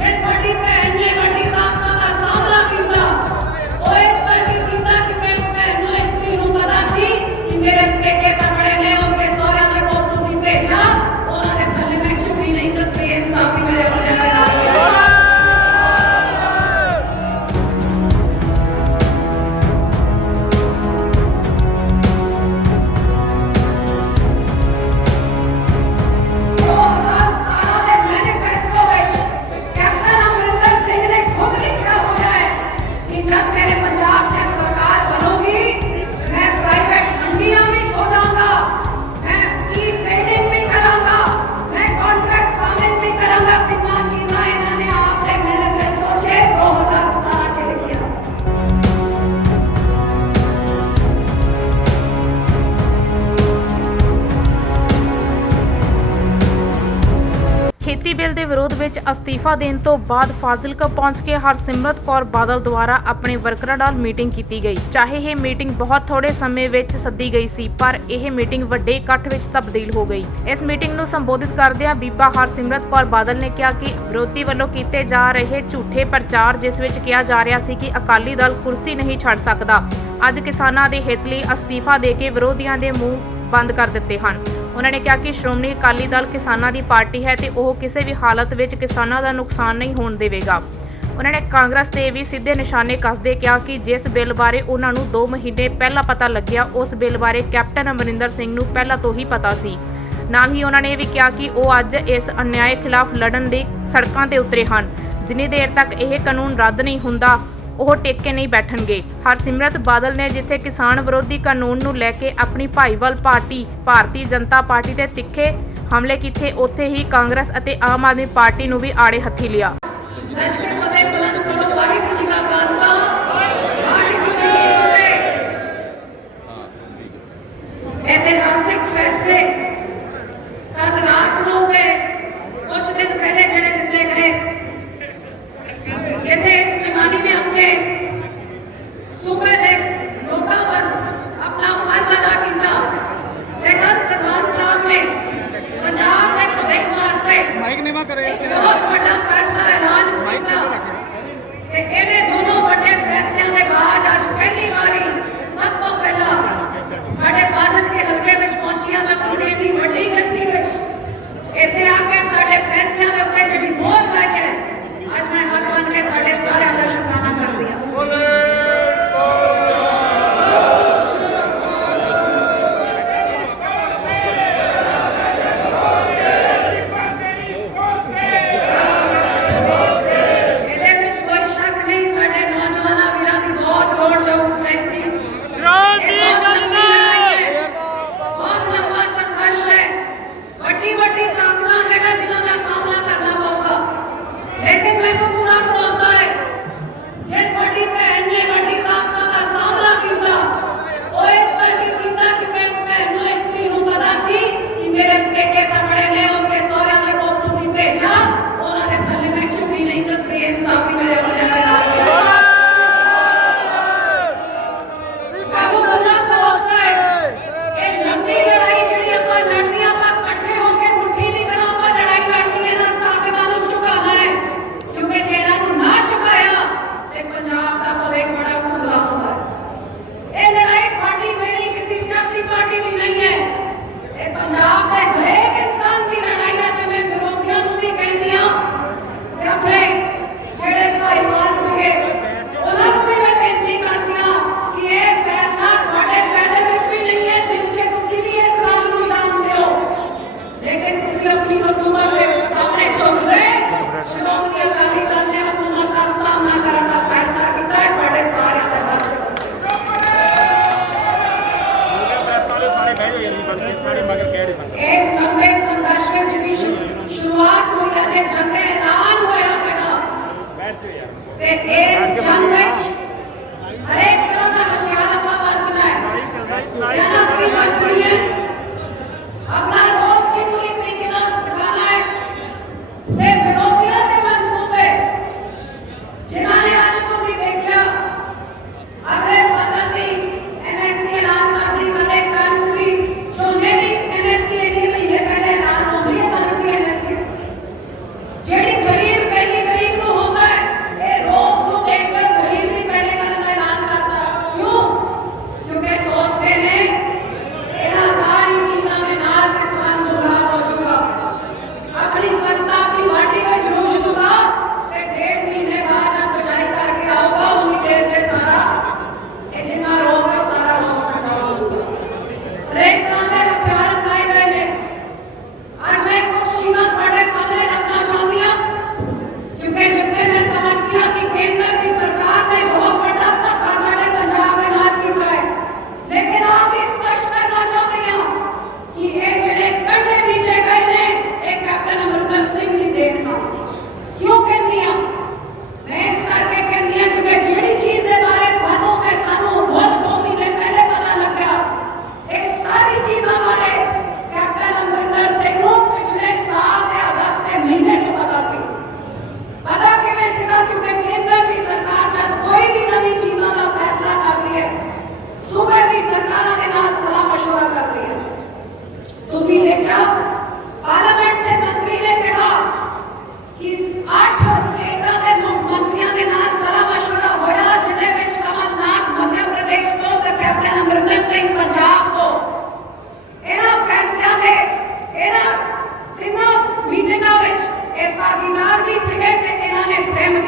जे थोड़ी बहन ने बड़ी ताकत का सामना किया वो इस करके किया कि मैं इस बहन नु इस दी नु पता सी कि मेरे पेके तकड़े ने उनके सौरे ने को तुसी भेजा उन्होंने थले में चुकी नहीं चलती इंसाफी मेरे होने के नाम ਖੇਤੀ ਬਿੱਲ ਦੇ ਵਿਰੋਧ ਵਿੱਚ ਅਸਤੀਫਾ ਦੇਣ ਤੋਂ ਬਾਅਦ ਫਾਜ਼ਿਲਕਾ ਪਹੁੰਚ ਕੇ ਹਰਸਿਮਰਤ ਕੌਰ ਬਾਦਲ ਦੁਆਰਾ ਆਪਣੇ ਵਰਕਰਾਂ ਨਾਲ ਮੀਟਿੰਗ ਕੀਤੀ ਗਈ। ਚਾਹੇ ਇਹ ਮੀਟਿੰਗ ਬਹੁਤ ਥੋੜੇ ਸਮੇਂ ਵਿੱਚ ਸੱਦੀ ਗਈ ਸੀ, ਪਰ ਇਹ ਮੀਟਿੰਗ ਵੱਡੇ ਇਕੱਠ ਵਿੱਚ ਤਬਦੀਲ ਹੋ ਗਈ। ਇਸ ਮੀਟਿੰਗ ਨੂੰ ਸੰਬੋਧਿਤ ਕਰਦਿਆਂ ਬੀਬਾ ਹਰਸਿਮਰਤ ਕੌਰ ਬਾਦਲ ਨੇ ਕਿਹਾ ਕਿ ਵਿਰੋਧੀ ਵੱਲੋਂ ਕੀਤੇ ਜਾ ਰਹੇ ਝੂਠੇ ਪ੍ਰਚਾਰ, ਜਿਸ ਵਿੱਚ ਕਿਹਾ ਜਾ ਰਿਹਾ ਸੀ ਕਿ ਅਕਾਲੀ ਦਲ ਕੁਰਸੀ ਨਹੀਂ ਛੱਡ ਸਕਦਾ, ਅੱਜ ਕਿਸਾਨਾਂ ਦੇ ਹਿੱਤ ਲਈ ਅਸਤੀਫਾ ਦੇ ਕੇ ਵਿਰੋਧੀਆਂ ਦੇ ਮੂੰਹ ਬੰਦ ਕਰ ਦਿੱਤੇ ਹਨ। ਉਹਨਾਂ ਨੇ ਕਿਹਾ ਕਿ ਸ਼੍ਰੋਮਣੀ ਅਕਾਲੀ ਦਲ ਕਿਸਾਨਾਂ ਦੀ ਪਾਰਟੀ ਹੈ ਤੇ ਉਹ ਕਿਸੇ ਵੀ ਹਾਲਤ ਵਿੱਚ ਕਿਸਾਨਾਂ ਦਾ ਨੁਕਸਾਨ ਨਹੀਂ ਹੋਣ ਦੇਵੇਗਾ। ਉਹਨਾਂ ਨੇ ਕਾਂਗਰਸ ਤੇ ਵੀ ਸਿੱਧੇ ਨਿਸ਼ਾਨੇ ਕੱਸਦੇ ਕਿਹਾ ਕਿ ਜਿਸ ਬਿੱਲ ਬਾਰੇ ਉਹਨਾਂ ਨੂੰ 2 ਮਹੀਨੇ ਪਹਿਲਾਂ ਪਤਾ ਲੱਗਿਆ, ਉਸ ਬਿੱਲ ਬਾਰੇ ਕੈਪਟਨ ਅਮਰਿੰਦਰ ਸਿੰਘ ਨੂੰ ਪਹਿਲਾਂ ਤੋਂ ਹੀ ਪਤਾ ਸੀ। ਨਾਲ ਹੀ ਉਹਨਾਂ ਨੇ ਵੀ ਕਿਹਾ ਕਿ ਉਹ ਅੱਜ ਇਸ ਅਨਿਆਏ ਖਿਲਾਫ ਲੜਨ ਲਈ ਸੜਕਾਂ ਤੇ ਉਤਰੇ ਹਨ। ਜਿੰਨੀ ਦੇਰ ਤੱਕ ਇਹ ਕਾਨੂੰਨ ਰੱਦ ਨਹੀਂ ਹੁੰਦਾ, ਉਹ ਟਿਕ ਕੇ ਨਹੀਂ ਬੈਠਣਗੇ। ਹਰਸਿਮਰਤ ਬਾਦਲ ਨੇ ਜਿੱਥੇ ਕਿਸਾਨ ਵਿਰੋਧੀ ਕਾਨੂੰਨ ਨੂੰ ਲੈ ਕੇ ਆਪਣੀ ਭਾਈਵਾਲ ਪਾਰਟੀ ਭਾਰਤੀ ਜਨਤਾ ਪਾਰਟੀ ਤੇ ਤਿੱਖੇ ਹਮਲੇ ਕੀਤੇ, ਉੱਥੇ ਹੀ ਕਾਂਗਰਸ ਅਤੇ ਆਮ ਆਦਮੀ ਪਾਰਟੀ ਨੂੰ ਵੀ ਆੜੇ ਹੱਥੀ ਲਿਆ। ऐतिहासिक फैसले कल रात ਨੂੰ ਦੇ ਕੁਝ ਦਿਨ ਪਹਿਲੇ ਜਿਹੜੇ ਦਿੱਤੇ ਗਏ, ਜਿੱਥੇ ਇਸ ਵਿਮਾਨੀ ਨੇ ਆਪਣੇ ਸੂਬੇ ਦੇ ਲੋਕਾਂ ਪਰ ਆਪਣਾ ਫਰਜ਼ ਅਦਾ ਕੀਤਾ ਤੇ ਹਰ ਪ੍ਰਧਾਨ ਸਾਹਿਬ ਨੇ ਪੰਜਾਬ ਦੇ ਭਵਿੱਖ ਵਾਸਤੇ ਮਾਈਕ ਨੀਵਾ ਕਰੇ ਬਹੁਤ ਵੱਡਾ ਫੈਸਲਾ ਐਲਾਨ ਕੀਤਾ ਤੇ ਇਹਨੇ ਦੋਨੋਂ ਵੱਡੇ ਫੈਸਲਿਆਂ ਦੇ ਬਾਅਦ ਅੱਜ ਪਹਿਲੀ ਵਾਰੀ ਸਭ ਤੋਂ ਪਹਿਲਾਂ ਸਾਡੇ ਫਾਜ਼ਿਲਕੇ ਹਲਕੇ ਵਿੱਚ ਪਹੁੰਚੀਆਂ ਤਾਂ ਤੁਸੀਂ ਇੰਨੀ ਵੱਡੀ ਗਿਣਤੀ ਵਿੱਚ ਇੱਥੇ ਆ ਕੇ ਸਾਡੇ ਫੈਸਲਿਆਂ ਦੇ ਉੱਤੇ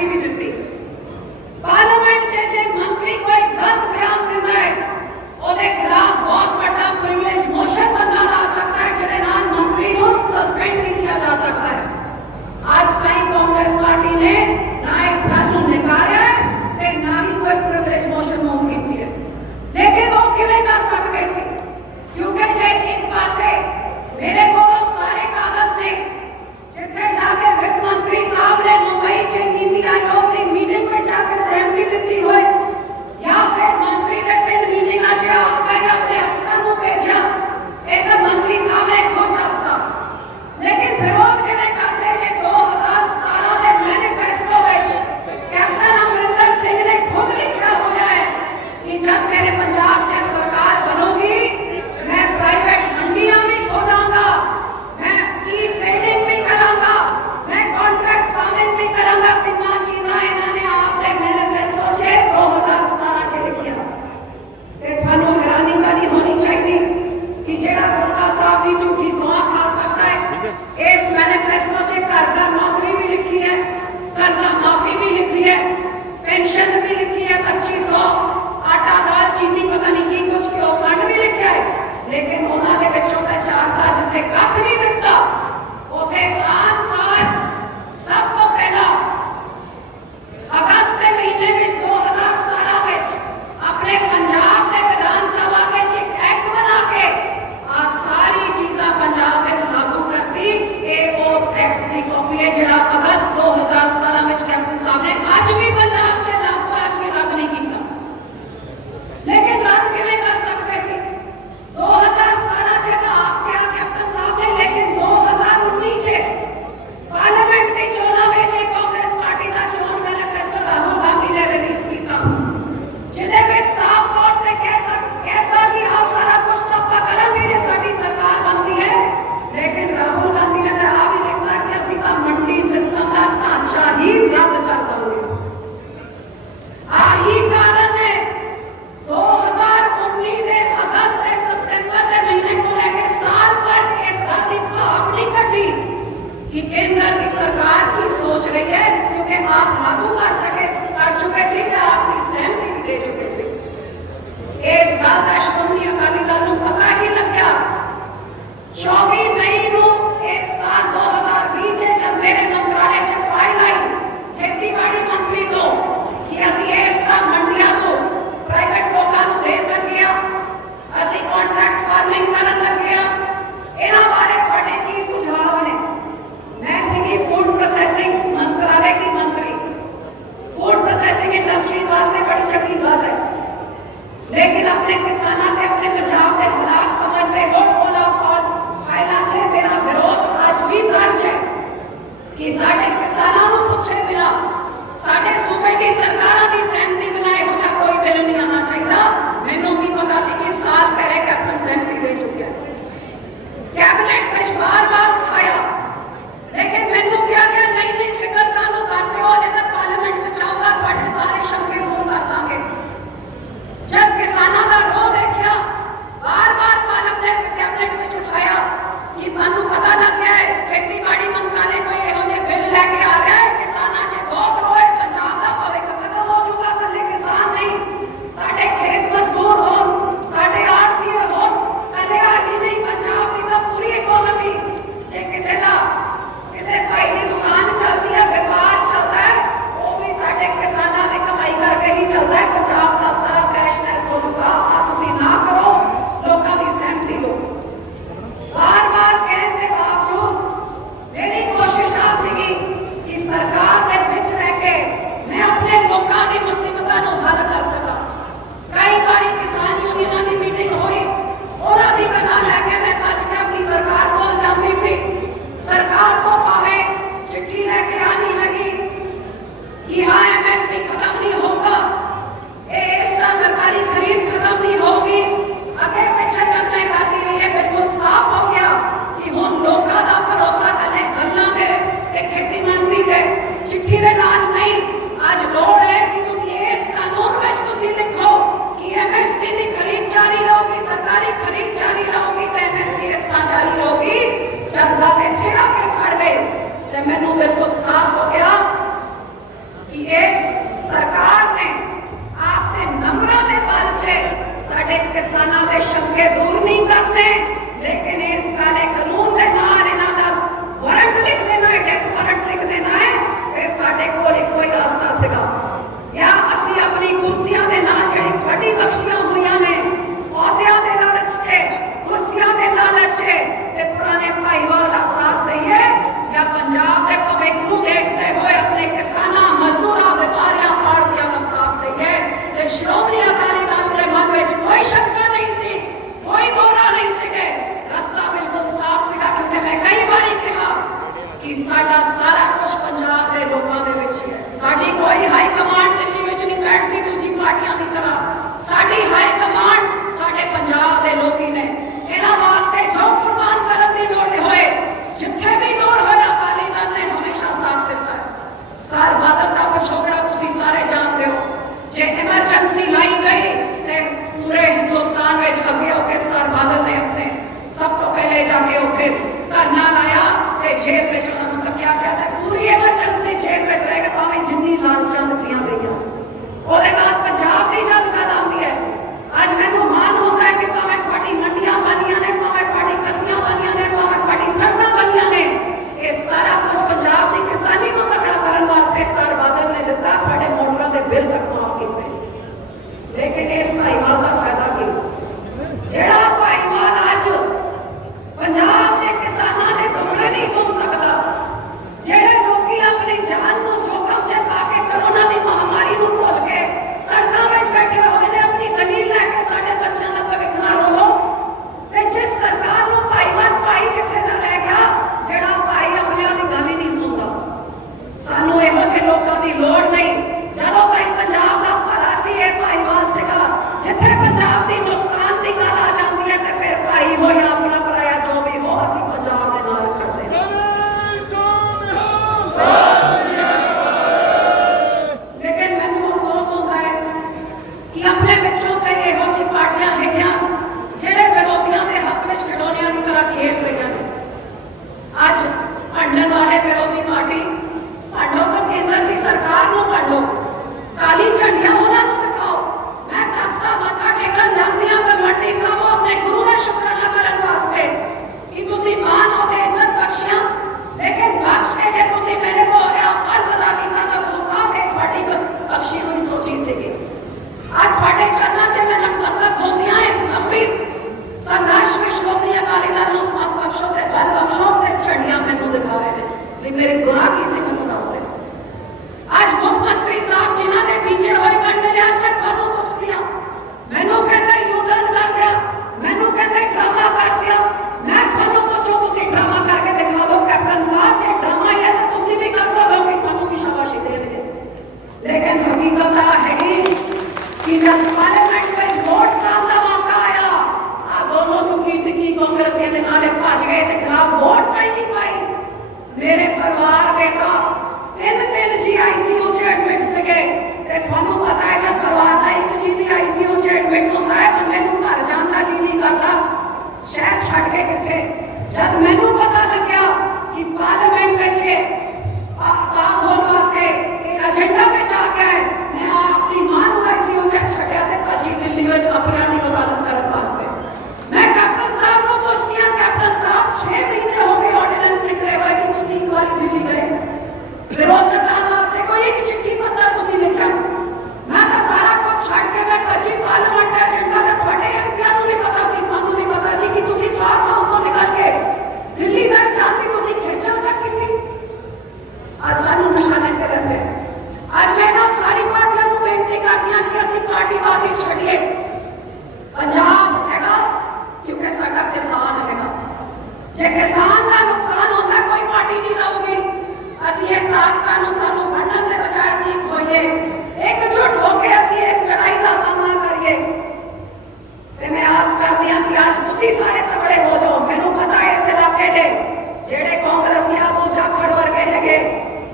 ਐਮਐਸਪੀ ਵੀ ਦਿੱਤੀ। ਪਾਰਲੀਮੈਂਟ 'ਚ ਜੇ ਮੰਤਰੀ ਕੋਈ ਗਲਤ ਬਿਆਨ ਦਿੰਦਾ ਹੈ ਉਹਦੇ ਖਿਲਾਫ ਬਹੁਤ ਵੱਡਾ ਪ੍ਰਿਵਿਲੇਜ ਮੋਸ਼ਨ ਬਣਨਾ ਲਾ ਸਕਦਾ ਹੈ, ਜਿਹਦੇ ਨਾਲ ਮੰਤਰੀ ਨੂੰ ਸਸਪੈਂਡ ਵੀ ਕੀਤਾ ਜਾ ਸਕਦਾ ਹੈ। ਅੱਜ ਤਾਈਂ ਕਾਂਗਰਸ ਪਾਰਟੀ ਨੇ ਨਾ ਇਸ ਗੱਲ ਨੂੰ ਨਕਾਰਿਆ ਹੈ ਤੇ ਨਾ ਹੀ ਕੋਈ ਪ੍ਰਿਵਿਲੇਜ ਮੋਸ਼ਨ ਮੂਵ ਕੀਤੀ ਹੈ। ਲੇਕਿਨ ਉਹ ਕਿਵੇਂ ਕਰ ਸਕਦੇ ਸੀ? ਕਿਉਂਕਿ ਜੇ ਇੱਕ ਪਾਸੇ ਮੇਰੇ ਕੋਲ ਸਾਰੇ ਕਾਗਜ਼ ਨੇ ਜਿੱਥੇ ਜਾ ਕੇ ਵਿੱਤ ਮੰਤਰੀ ਸਾਹਿਬ ਨੇ ਮੁੰਬਈ 'ਚ ਨੀਤੀ ਆਯੋਗ ਦੀ ਮੀਟਿੰਗ ਵਿੱਚ ਜਾ ਕੇ ਸਹਿਮਤੀ ਦਿੱਤੀ ਹੋਏ ਜਾਂ ਫਿਰ ਮੰਤਰੀ ਦੇ 3 ਮੀਟਿੰਗਾਂ 'ਚ ਆਪਣੇ ਅਫਸਰਾਂ ਨੂੰ ਭੇਜਿਆ, ਇਹ ਤਾਂ ਮੰਤਰੀ ਸਾਹਿਬ ਨੇ ਖੁਦ ਦੱਸਤਾ। ਲੇਕਿਨ ਵਿਰੋਧ ਕਿਵੇਂ ਕਰਦੇ ਜੇ 2017 ਦੇ ਮੈਨੀਫੈਸਟੋ ਵਿੱਚ ਕੈਪਟਨ ਅਮਰਿੰਦਰ ਸਿੰਘ ਨੇ ਖੁਦ ਲਿਖਿਆ ਹੋਇਆ ਹੈ ਕਿ ਜਦ ਮੇਰੇ ਪੰਜਾਬ 'ਚ ਸਰਕਾਰ ਬਣੂਗੀ ਮੈਂ ਪ੍ਰਾਈਵੇਟ ਮੰਡੀਆਂ ਵੀ ਖੋਲਾਂਗਾ, ਮੈਂ ई ट्रेडिंग भी करांगा, मैं कॉन्ट्रैक्ट फार्मिंग भी करांगा। तीनों चीज़ां इन्होंने आपने मैनिफेस्टो 2017 च लिखिया। ते थानू हैरानी का नहीं होनी चाहिए कि जेड़ा गुटका साहब की झूठी सौं खा सकता है। इस मैनिफेस्टो से घर नौकरी भी लिखी है, कर्जा माफी भी लिखी है, पेंशन भी लिखी है 2500, आटा दाल चीनी पता नहीं की कुछ क्यों खंड भी लिखा है। लेकिन उन्होंने बच्चों का 4 साल जिथे कख नहीं दिता उथे 5 साल सब तो पहला अगस्त के महीने में 2017 में अपने पंजाब के विधान सभा में एक एक्ट बना के आ सारी चीज़ा पंजाब में लागू करती। ये उस एक्ट की कॉपी है जिहड़ा अगस्त 2017 में कैप्टन साहब ने आज भी पंजाब से लागू आज भी रद्द नहीं किया। लेकिन रद्द किवें कर सकते सी? 2017 च तो आप क्या कैप्टन साहब ने, लेकिन 2019 च पार्लियामेंट की चोणां में कांग्रेस पार्टी का चोण मैनिफेस्टो राहुल गांधी ने रिलीज किया, जिहदे विच साफ तौर ते कहता कि हाँ सारा कुछ तो आपां करांगे जे साडी सरकार बनती है। लेकिन राहुल गांधी ने तो आ भी लिखा कि असीं तां मंडी सिस्टम का ढांचा ही रद्द कर देंगे। आही कारण है 2019 के अगस्त से सितंबर के महीने को लेकर साल पर इस बात की भाप नहीं कटी कि केंद्र की सरकार की सोच रही है, क्योंकि आप लागू कर चुके थे कि आपकी सहमति भी दे चुके थे। इस बात का श्रोमणी अकाली दल को पता ही लग गया। 24 मई को इस साल 2020 जब मेरे मंत्रालय से फाइल आई खेतीबाड़ी मंत्री को कि असी इस तरह मंडियां को प्राइवेट लोगों को देन लगे आ, असी कॉन्ट्रैक्ट फार्मिंग करन लगे आ, इन्हां बारे तुहाडे की सुझाव ने? मैं सीगी फूड प्रोसैसिंग मंत्रालय की मंत्री। फूड प्रोसैसिंग इंडस्ट्रीज वास्ते बड़ी चंगी गल है, लेकिन अपने किसानों के अपने पंजाब के हालात समझते हो, उन्हां फाइलों से मेरा विरोध आज भी दर्ज ਕੁਛ ਹੈ। ਸਾਡੀ ਕੋਈ ਹਾਈ ਕਮਾਂਡ ਦਿੱਲੀ ਵਿੱਚ ਨਹੀਂ ਬੈਠਦੀ ਦੂਜੀ ਪਾਰਟੀਆਂ ਦੀ ਤਰ੍ਹਾਂ। ਸਾਡੀ ਹਾਈ ਕਮਾਂਡ ਸਾਡੇ ਪੰਜਾਬ ਦੇ ਲੋਕੀ ਨੇ। ਇਹਨਾਂ ਵਾਸਤੇ ਜੋ ਕੁਰਬਾਨ ਕਰਨ ਦੀ ਲੋੜ ਹੋਏ, ਜਿੱਥੇ ਵੀ ਲੋੜ ਹੋਇਆ, ਅਕਾਲੀ ਦਲ ਨੇ ਹਮੇਸ਼ਾ ਸਾਥ ਦਿੱਤਾ ਹੈ। ਸਰ ਬਾਦਲ ਦਾ ਪਿਛੋਕੜਾ ਤੁਸੀਂ ਸਾਰੇ ਜਾਣਦੇ ਹੋ। ਜੇ ਐਮਰਜੈਂਸੀ ਲਾਈ ਗਈ ਤੇ ਪੂਰੇ ਹਿੰਦੁਸਤਾਨ ਵਿੱਚ ਅੱਗੇ ਹੋ ਕੇ ਸਰ ਬਾਦਲ ਨੇ ਆਪਣੇ ਸਭ ਤੋਂ ਪਹਿਲੇ ਜਾ ਕੇ ਉੱਥੇ ਧਰਨਾ ਲਾਇਆ ਤੇ ਜੇਲ੍ਹ ਵਿੱਚ ਉਹਨਾਂ ਨੂੰ ਤੱਕਿਆ ਗਿਆ ਤੇ ਪੂਰੀ ਐਮਰਜੈਂਸੀ ਜੇਲ੍ਹ ਵਿੱਚ ਰਹਿ ਕੇ ਭਾਵੇਂ ਜਿੰਨੀ ਲਾਂਚਾਂ ਦਿੱਤੀਆਂ ਗਈਆਂ। ਉਹਦੇ ਬਾਅਦ ਪੰਜਾਬ ਦੀ ਜਦ ਗੱਲ ਆਉਂਦੀ ਹੈ, ਅੱਜ ਮੈਨੂੰ ਮਾਣ ਹੁੰਦਾ ਹੈ ਕਿ ਭਾਵੇਂ ਤੁਹਾਡੀ ਮੰਡੀਆਂ ਬਣੀਆਂ ਨੇ, ਭਾਵੇਂ ਤੁਹਾਡੀ ਕਸੀਆਂ ਬਣੀਆਂ ਨੇ, ਭਾਵੇਂ ਤੁਹਾਡੀ ਸੜਕਾਂ ਬਣੀਆਂ ਨੇ, ਇਹ ਸਾਰਾ ਕੁਝ ਪੰਜਾਬ ਦੀ ਕਿਸਾਨੀ ਨੂੰ ਤਕੜਾ ਕਰਨ ਵਾਸਤੇ ਸਰ ਬਾਦਲ ਨੇ ਦਿੱਤਾ। ਤੁਹਾਡੇ ਮੋਟਰਾਂ ਦੇ ਬਿੱਲ ਤੱਕ ਮਾਫ ਕੀਤੇ। ਲੇਕਿਨ ਇਸ ਭਾਈਵਾਲ ਦਾ ਫਾਇਦਾ ਕੀ? ਜਿਹੜਾ ਭਾਈਵਾਲ ਅੱਜ ਪੰਜਾਬ ਦੇ ਕਿਸਾਨਾਂ ਦੇ ਦੁੱਖੜੇ ਨਹੀਂ ਸੁਣ ਸਕਦਾ, ਜਿਹੜੇ ਲੋਕੀ ਆਪਣੀ ਜਾਨ ਨੂੰ ਜੋਖਮ 'ਚ ਪਾ ਕੇ ਕਰੋਨਾ ਦੀ ਮਹਾਮਾਰੀ ਨੂੰ ਭੁੱਲ ਕੇ ਸੜਕਾਂ ਵਿੱਚ ਬੈਠੇ ਹੋਏ ਨੇ, ਆਪਣੀ ਦਲੀਲ ਲੈ ਕੇ ਸਾਡੇ ਬੱਚਿਆਂ ਦਾ ਭਵਿੱਖ ਨਾ ਰੋਲੋ। ਤੇ ਜਿਸ ਸਰਕਾਰ ਨੂੰ ਭਾਈਵਾਲ ਭਾਈ ਕਿੱਥੇ ਦਾ ਰਹਿ ਗਿਆ, ਜਿਹੜਾ ਭਾਈ ਆਪਣਿਆਂ ਦੀ ਗੱਲ ਹੀ ਨਹੀਂ ਸੁਣਦਾ। ਸਾਨੂੰ ਇਹੋ ਜਿਹੇ ਲੋਕਾਂ ਦੀ ਲੋੜ ਨਹੀਂ। ਜਦੋਂ ਕੋਈ ਪੰਜਾਬ ਦਾ ਭਲਾ ਸੀ, ਇਹ ਭਾਈਵਾਲ ਸੀਗਾ। ਜਿੱਥੇ ਪੰਜਾਬ ਦੀ ਨੁਕਸਾਨ ਦੀ ਗੱਲ ਆ ਜਾਂਦੀ ਹੈ ਤੇ ਫਿਰ ਭਾਈ ਹੋ ਜਾਂ ਆਪਣਾ ਪਰਾਇਆ ਜੋ ਵੀ ਹੋ, ਅਸੀਂ ਪੰਜਾਬ ਦੇ ਨਾਲ ਖੜਦੇ ਹਾਂ। ਲੇਕਿਨ ਮੈਨੂੰ ਅਫਸੋਸ ਹੁੰਦਾ ਹੈ ਕਿ ਆਪਣੇ ਵਿੱਚੋਂ ਕਈ ਇਹੋ ਜਿਹੀ ਪਾਰਟੀਆਂ ਹੈਗੀਆਂ ਜਿਹੜੇ ਵਿਰੋਧੀਆਂ ਦੇ ਹੱਕ ਵਿੱਚ ਖਿਡੌਣਿਆਂ ਦੀ ਤਰ੍ਹਾਂ ਖੇਡ ਰਹੀਆਂ ਨੇ। ਅੱਜ ਭੰਡਣ ਵਾਲੇ ਵਿਰੋਧੀ ਪਾਰਟੀ ਭੰਡੋ ਤਾਂ ਕੇਂਦਰ ਦੀ ਸਰਕਾਰ ਨੂੰ ਭੰਡੋ, ਕਾਲੀ ਝੰਡੀਆਂ ਉਹਨਾਂ ਨੂੰ ਦਿਖਾਓ। ਮੈਂ ਤਪਸਾ ਮੱਥਾ ਟੇਕਣ ਜਾਂਦੀ ਹਾਂ ਤੇ ਮੰਡੀ ਸਾਹਿਬ ਆਪਣੇ ਗੁਰੂ ਦਾ ਸ਼ੁਕਰਾਨਾ ਕਰਨ ਵਾਸਤੇ ਕਿ ਤੁਸੀਂ ਮਾਨ ਹੋ ਕੇ ਇੱਜ਼ਤ ਬਖਸ਼ਿਆ। ਲੇਕਿਨ ਬਖਸ਼ ਕੇ ਜੇ ਤੁਸੀਂ ਮੇਰੇ ਕੋਲ ਇਹ ਫਰਜ਼ ਅਦਾ ਕੀਤਾ ਤਾਂ ਗੁਰੂ ਸਾਹਿਬ ਨੇ ਤੁਹਾਡੀ ਬਖਸ਼ੀ ਹੋਈ ਸੋਚੀ ਸੀਗੀ। ਅੱਜ ਤੁਹਾਡੇ ਚਰਨਾਂ 'ਚ ਮੈਂ ਨਤਮਸਤਕ ਹੁੰਦੀ ਹਾਂ। ਇਸ ਲੰਬੀ ਸੰਘਰਸ਼ ਵਿੱਚ ਸ਼੍ਰੋਮਣੀ ਅਕਾਲੀ ਦਲ ਨੂੰ ਸਾਥ ਬਖਸ਼ੋ ਤੇ ਬਲ ਬਖਸ਼ੋ ਤੇ ਝੰਡੀਆਂ ਮੈਨੂੰ ਦਿਖਾ ਰਹੇ ਨੇ ਵੀ ਮੇਰੇ ਗੁਨਾਹ ਕੀ ਸੀ, ਮੈਨੂੰ ਦੱਸ ਦਿਓ। ਅੱਜ ਮੁੱਖ ਮੰਤਰੀ ਸਾਹਿਬ ਜਿਨ੍ਹਾਂ ਦੇ ਪਿੱਛੇ ਹੋਏ ਖੰਡੇ ਨੇ, ਅੱਜ ਮੈਂ ਤੁਹਾਨੂੰ ਪੁੱਛਦੀ ਹਾਂ, ਮੈਨੂੰ ਕਹਿੰਦੇ ਯੂ ਟਰਨ ਕਰ ਦਿਆ, ਮੈਨੂੰ ਕਹਿੰਦੇ ਡਰਾਮਾ ਕਰ ਦਿਆ। ਮੈਂ ਤੁਹਾਨੂੰ ਪੁੱਛੋ, ਤੁਸੀਂ ਡਰਾਮਾ ਕਰਕੇ ਦਿਖਾ ਦਿਓ ਕੈਪਟਨ ਸਾਹਿਬ। ਜੇ ਡਰਾਮਾ ਹੈ ਤਾਂ ਤੁਸੀਂ ਵੀ ਕਰ ਦਿਓ, ਲੋਕੀ ਤੁਹਾਨੂੰ ਵੀ ਸ਼ਾਬਾਸ਼ੀ ਦੇਣਗੇ। ਲੇਕਿਨ ਹਕੀਕਤ ਇਹ ਹੈਗੀ ਕਿ ਜਦ ਪਾਰਲੀਮੈਂਟ ਵਿੱਚ ਵੋਟ ਪਾਉਣ ਦਾ ਮੌਕਾ ਆਇਆ, ਆ ਦੋਨੋਂ ਤੁਕੀ ਟਿੱਕੀ ਕਾਂਗਰਸੀਆਂ ਦੇ ਨਾਲੇ ਭੱਜ ਗਏ ਤੇ ਖਿਲਾਫ ਵੋਟ ਨਹੀਂ ਪਾਈ। ਮੇਰੇ ਪਰਿਵਾਰ ਦੇ ਤਾਂ ਤਿੰਨ ਜੀ ICU 'ਚ ਐਡਮਿਟ ਸੀਗੇ ਤੇ ਤੁਹਾਨੂੰ ਪਤਾ ਹੈ ਜਦ ਪਰਿਵਾਰ ਦਾ ਇੱਕ ਜੀ ਵੀ ICU 'ਚ ਐਡਮਿਟ ਹੁੰਦਾ ਹੈ, ਬੰਦੇ ਨੂੰ ਘਰ ਜਾਣ ਦਾ ਜੀ ਨਹੀਂ ਕਰਦਾ, ਸ਼ਹਿਰ ਛੱਡ ਕੇ ਕਿੱਥੇ। ਜਦ ਮੈਨੂੰ ਪਤਾ ਲੱਗਿਆ ਕਿ ਪਾਰਲੀਮੈਂਟ ਵਿੱਚ ਪਾਸ ਹੋਣ ਵਾਸਤੇ ਇਹ ਏਜੰਡਾ ਵਿੱਚ ਆ ਗਿਆ ਹੈ, ਮੈਂ ਆਪਣੀ ਮਾਂ ਨੂੰ ICU 'ਚ ਛੱਡਿਆ ਤੇ ਭੱਜੀ ਦਿੱਲੀ ਵਿੱਚ ਆਪਣਿਆਂ ਦੀ ਵਕਾਲਤ ਕਰਨ ਵਾਸਤੇ। ਮੈਂ ਕੈਪਟਨ ਸਾਹਿਬ ਨੂੰ ਪੁੱਛਦੀ ਹਾਂ, ਕੈਪਟਨ ਸਾਹਿਬ 6 ਮਹੀਨੇ ਹੋ ਗਏ ਆਰਡੀਨੈਂਸ ਨਿਕਲੇ ਹੋਏ ਕਿ ਤੁਸੀਂ ਇੱਕ ਵਾਰੀ ਦਿੱਲੀ ਗਏ, ਵਿਰੋਧ ਜਤਾਉਣ ਵਾਸਤੇ ਕੋਈ ਇੱਕ ਚਿੱਠੀ ਪੱਤਰ ਤੁਸੀਂ ਲਿਖਿਆ। ਮੈਂ ਤਾਂ ਸਾਰਾ ਕੁਝ ਛੱਡ ਕੇ ਮੈਂ ਭੱਜੀ ਪਾਰਲੀਮੈਂਟ ਦਾ ਏਜੰਡਾ ਦਾ ਤੁਹਾਡੇ ਐਮਪੀਆਂ ਨੂੰ ਵੀ ਪਤਾ ਸੀ, ਤੁਹਾਨੂੰ ਵੀ ਪਤਾ ਸੀ ਕਿ ਤੁਸੀਂ ਫਾਰਮ ਹਾਊਸ ਤੋਂ ਨਿਕਲ ਕੇ ਦਿੱਲੀ ਤੱਕ ਜਾਂਦੀ ਤੁਸੀਂ ਖੇਚਲ ਤੱਕ ਕੀਤੀ। ਅੱਜ ਸਾਨੂੰ ਨਿਸ਼ਾਨੇ ਤੇ ਰਹਿੰਦੇ। ਅੱਜ ਮੈਂ ਇਹਨਾਂ ਸਾਰੀ ਪਾਰਟੀਆਂ ਨੂੰ ਬੇਨਤੀ ਕਰਦੀ ਹਾਂ ਕਿ ਅਸੀਂ ਪਾਰਟੀਬਾਜ਼ੀ ਛੱਡੀਏ। ਪੰਜਾਬ ਹੈਗਾ ਕਿਉਂਕਿ ਸਾਡਾ ਕਿਸਾਨ ਹੈਗਾ। ਜੇ ਕਿਸਾਨ ਦਾ ਨੁਕਸਾਨ ਹੁੰਦਾ ਕੋਈ ਪਾਰਟੀ ਨਹੀਂ ਰਹੂਗੀ। ਅਸੀਂ ਇਹ ਤਾਕਤਾਂ ਨੂੰ ਸਾਨੂੰ ਵੰਡਣ ਦੇ ਬਜਾਏ ਅਸੀਂ ਖੋਈਏ, ਇੱਕਜੁੱਟ ਹੋ ਕੇ ਅਸੀਂ ਇਸ ਲੜਾਈ ਦਾ ਸਾਹਮਣਾ ਕਰੀਏ। ਤੇ ਮੈਂ ਆਸ ਕਰਦੀ ਹਾਂ ਕਿ ਅੱਜ ਤੁਸੀਂ ਸਾਰੇ ਤਗੜੇ ਹੋ ਜਾਓ। ਮੈਨੂੰ ਪਤਾ ਹੈ ਇਸ ਇਲਾਕੇ ਦੇ ਜਿਹੜੇ ਕਾਂਗਰਸੀ ਆਗੂ ਜਾਖੜ ਵਰਗੇ ਹੈਗੇ,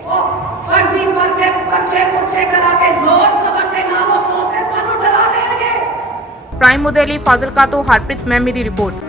ਉਹ ਫਰਜ਼ੀ ਪਰਚੇ ਪੁਰਚੇ ਕਰਾ ਕੇ ਜ਼ੋਰ ਜ਼ਬਰ ਦੇ ਨਾਲ ਉਹ ਸੋਚਦੇ ਤੁਹਾਨੂੰ ਡਰਾ ਦੇਣਗੇ। ਪ੍ਰਾਈਮ ਮੁੱਦੇ ਲਈ ਫਾਜ਼ਿਲਕਾ ਤੋਂ ਹਰਪ੍ਰੀਤ ਮੈਮੀ ਦੀ ਰਿਪੋਰਟ।